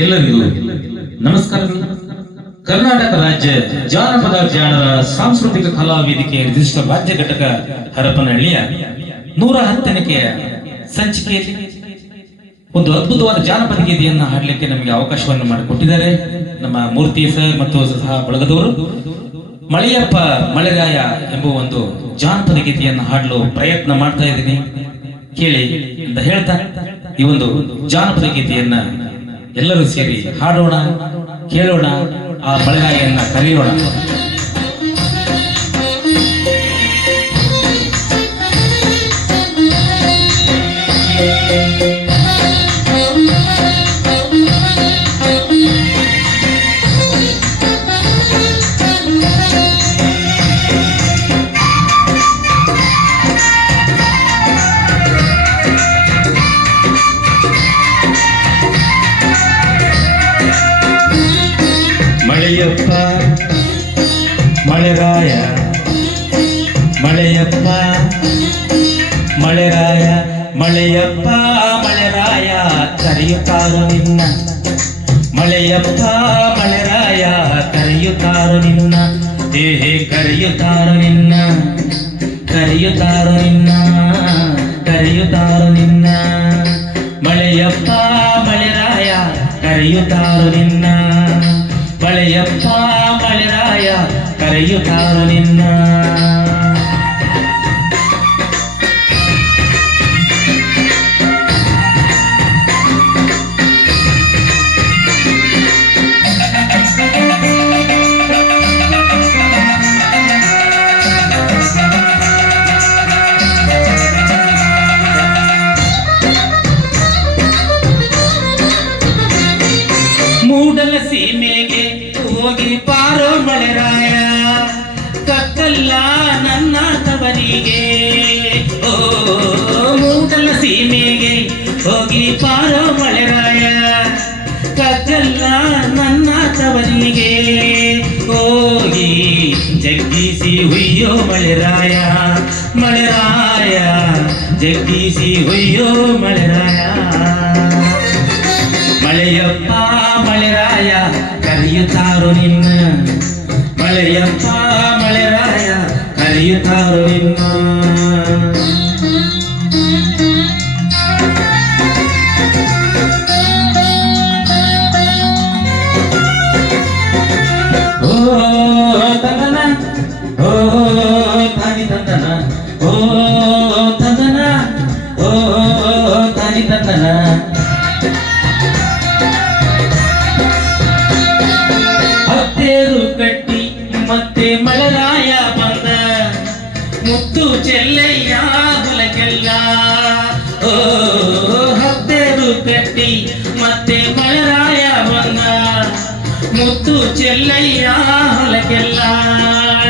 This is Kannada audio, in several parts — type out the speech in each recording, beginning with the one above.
ಎಲ್ಲರಿಗೂ ನಮಸ್ಕಾರಗಳು. ಕರ್ನಾಟಕ ರಾಜ್ಯ ಜಾನಪದ ಜಾಣರ ಸಾಂಸ್ಕೃತಿಕ ಕಲಾ ವೇದಿಕೆ ರಿಜಿಸ್ಟರ್ ರಾಜ್ಯ ಘಟಕ ಹರಪನಹಳ್ಳಿಯ 110ನೇ ಸಂಚಿಕೆಯಲ್ಲಿ ಒಂದು ಅದ್ಭುತವಾದ ಜಾನಪದ ಗೀತೆಯನ್ನು ಹಾಡಲಿಕ್ಕೆ ನಮಗೆ ಅವಕಾಶವನ್ನು ಮಾಡಿಕೊಟ್ಟಿದ್ದಾರೆ ನಮ್ಮ ಮೂರ್ತಿ ಸರ್ ಮತ್ತು ಸಹ ಬಳಗದವರು. ಮಳೆಯಪ್ಪ ಮಳೆರಾಯ ಎಂಬ ಒಂದು ಜಾನಪದ ಗೀತೆಯನ್ನು ಹಾಡಲು ಪ್ರಯತ್ನ ಮಾಡ್ತಾ ಇದ್ದೀನಿ, ಕೇಳಿ ಅಂತ ಹೇಳ್ತಾ ಈ ಒಂದು ಜಾನಪದ ಗೀತೆಯನ್ನ ಎಲ್ಲರೂ ಸೇರಿ ಹಾಡೋಣ, ಕೇಳೋಣ, ಆ ಮಳೆರಾಯನ್ನ ಕರೆಯೋಣ. ಮಳೆಯಪ್ಪ ಮಳೆರಾಯ, ಮಳೆಯಪ್ಪ ಮಳೆರಾಯ, ಮಳೆಯಪ್ಪ ಮಳೆರಾಯ ಕರೆಯುತ್ತಾರೋ ನಿನ್ನ. ಮಳೆಯಪ್ಪ ಮಳೆರಾಯ ಕರೆಯುತ್ತಾರೋ ನಿನ್ನ, ಹೇ ಕರೆಯುತ್ತಾರೋ ನಿನ್ನ, ಕರೆಯುತ್ತಾರೋ ನಿನ್ನ, ಕರೆಯುತ್ತಾರೋ ನಿನ್ನ. ಮಳೆಯಪ್ಪ ಮಳೆರಾಯ ಕರೆಯುತ್ತಾರೋ ನಿನ್ನ, ಮಳೆಯಪ್ಪ ಮಳೆರಾಯ ಕರೆಯುತ್ತಾರೋ ನಿನ್ನ. ಮೂಡಲ ಸೀಮೆಗೆ ಹೋಗಿ ಪಾರೋ ಮಳೆರಾಯ, ಕಕ್ಕಲ್ಲ ನನ್ನ ತವರಿಗೆ. ಓ ಮೂಡಲ ಸೀಮೆಗೆ ಹೋಗಿ ಪಾರೋ ಮಳೆರಾಯ, ಕಕ್ಕಲ್ಲ ನನ್ನ ತವರಿಗೆ. ಹೋಗಿ ಜಗ್ಗಿಸಿ ಹುಯ್ಯೋ ಮಳೆರಾಯ, ಮಳೆರಾಯ ಜಗ್ಗಿಸಿ ಹುಯ್ಯೋ ಮಳೆರಾಯ. ಮಳೆಯಪ್ಪ ಮಳೆರಾಯ ಕರೆಯುತ್ತಾರೋ ನಿನ್ನ, ಮಳೆಯಪ್ಪ ಮಳೆರಾಯ ಕರೆಯುತ್ತಾರೋ ನಿನ್ನ. ಓ ತಂದನ, ಓ ತಾನಿ ತಂದನ, ಓ ತಂದನ, ಓ ತಾನಿ ತಂದನ. ಕಟ್ಟಿ ಮತ್ತೆ ಮಳೆರಾಯ ಬಂದ, ಮುತ್ತು ಚೆಲ್ಲಯ್ಯ ಹೊಲಕ್ಕೆಲ್ಲ. ಓ ಹತ್ತೇರು ಕಟ್ಟಿ ಮತ್ತೆ ಮಳೆರಾಯ ಬಂದ, ಮುತ್ತು ಚೆಲ್ಲಯ್ಯ ಹೊಲಕ್ಕೆಲ್ಲ.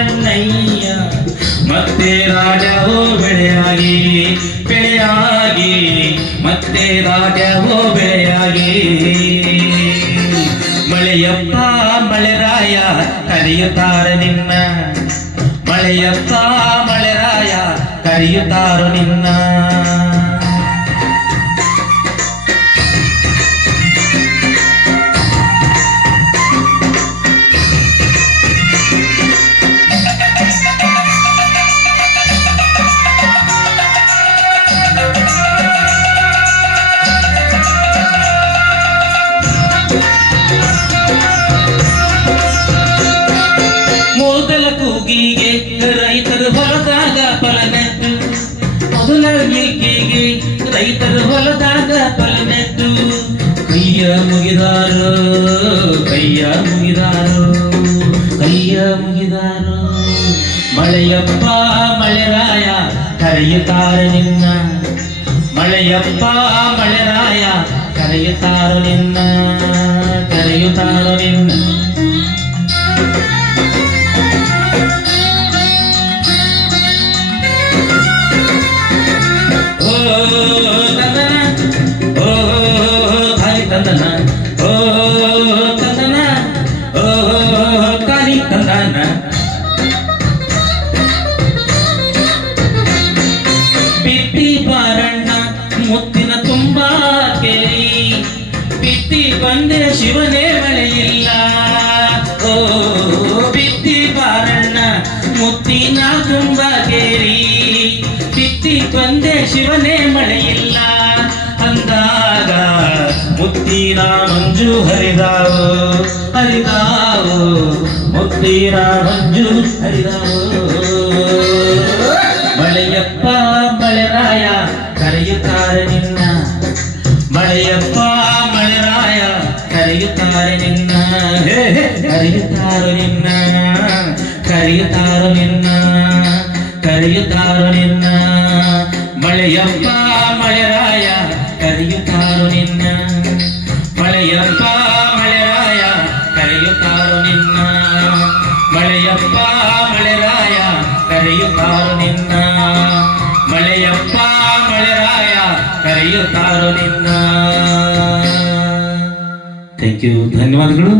ಅಣ್ಣಯ್ಯ ಮತ್ತೆ ರಾಜವೋ ಬೆಳೆಯಾಗಿ, ಬೆಳೆಯಾಗಿ ಮತ್ತೆ ರಾಜವೋ ಬೆಳೆಯಾಗಿ. ಮಳೆಯಪ್ಪ ಮಳೆರಾಯ ಕರೆಯುತ್ತಾರೋ ನಿನ್ನ, ಮಳೆಯಪ್ಪ ಮಳೆರಾಯ ಕರೆಯುತ್ತಾರೋ ನಿನ್ನ. ಕೂಗಿಗೆ ರೈತರು ಹೊಲದಾಗ ಫಲನೆದ್ದು, ಮೊದಲ ಏಕೆಗೆ ರೈತರು ಹೊಲದಾಗ ಫಲನೆದ್ದು. ಕೈಯ ಮುಗಿದಾರೋ, ಕೈಯ ಮುಗಿದಾರೋ, ಕೈಯ ಮುಗಿದಾರೋ. ಮಳೆಯಪ್ಪ ಮಳೆರಾಯ ಕರೆಯುತ್ತಾರೋ ನಿನ್ನ, ಮಳೆಯಪ್ಪ ಮಳೆರಾಯ ಕರೆಯುತ್ತಾರೋ ನಿನ್ನ, ಕರೆಯುತ್ತಾರೋ ನಿನ್ನ. ತಂದನ, ಓ ತಂದನ, ಓ ಕಾಲಿ ತಂದನ. ಬಿತ್ತಿ ಬಾರಣ್ಣ ಮುತ್ತಿನ ತುಂಬಾ ಕೇಳಿ, ಬಿತ್ತಿ ಬನ್ನಿ ಬಂದೆ ಶಿವನೇ ಮಳೆಯಿಲ್ಲ. ಓ ಬಿತ್ತಿ ಬಾರಣ್ಣ ಮುತ್ತಿನ ಕುಂಬಗೇರಿ, ಬಿತ್ತಿ ಬಂದೆ ಶಿವನೇ ಮಳೆಯಿಲ್ಲ ಅಂದಾಗ ಮುತ್ತಿನ ಮಂಜು ಹರಿದಾವು ಹರಿದಾವು, ಮುತ್ತಿನ ಮಂಜು ಹರಿದಾವು. ಮಳೆಯಪ್ಪ ಮಳೆರಾಯ ಕರೆಯುತ್ತಾರೆ ನಿನ್ನ, ಮಳೆಯಪ್ಪ ಮಳೆರಾಯ ಕರೆಯುತ್ತಾರೆ ನಿನ್ನ, ಕರೆಯುತ್ತಾರು ನಿನ್ನ, ಕರೆಯುತ್ತಾರು ನಿನ್ನ, ಕರೆಯುತ್ತಾರು ನಿನ್ನ. ಮಳೆಯಪ್ಪ ಮಳೆರಾಯ ಕರೆಯುತ್ತಾರು ನಿನ್ನ, ಮಳೆಯಪ್ಪ ಮಳೆರಾಯ ಕರೆಯುತ್ತಾರು ನಿನ್ನ, ಮಳೆಯಪ್ಪ ಮಳೆರಾಯ ಕರೆಯುತ್ತಾರು ನಿನ್ನ, ಮಳೆಯಪ್ಪ ಮಳೆರಾಯ ಕರೆಯುತ್ತಾರು ನಿನ್ನ. ಥ್ಯಾಂಕ್ ಯು, ಧನ್ಯವಾದಗಳು.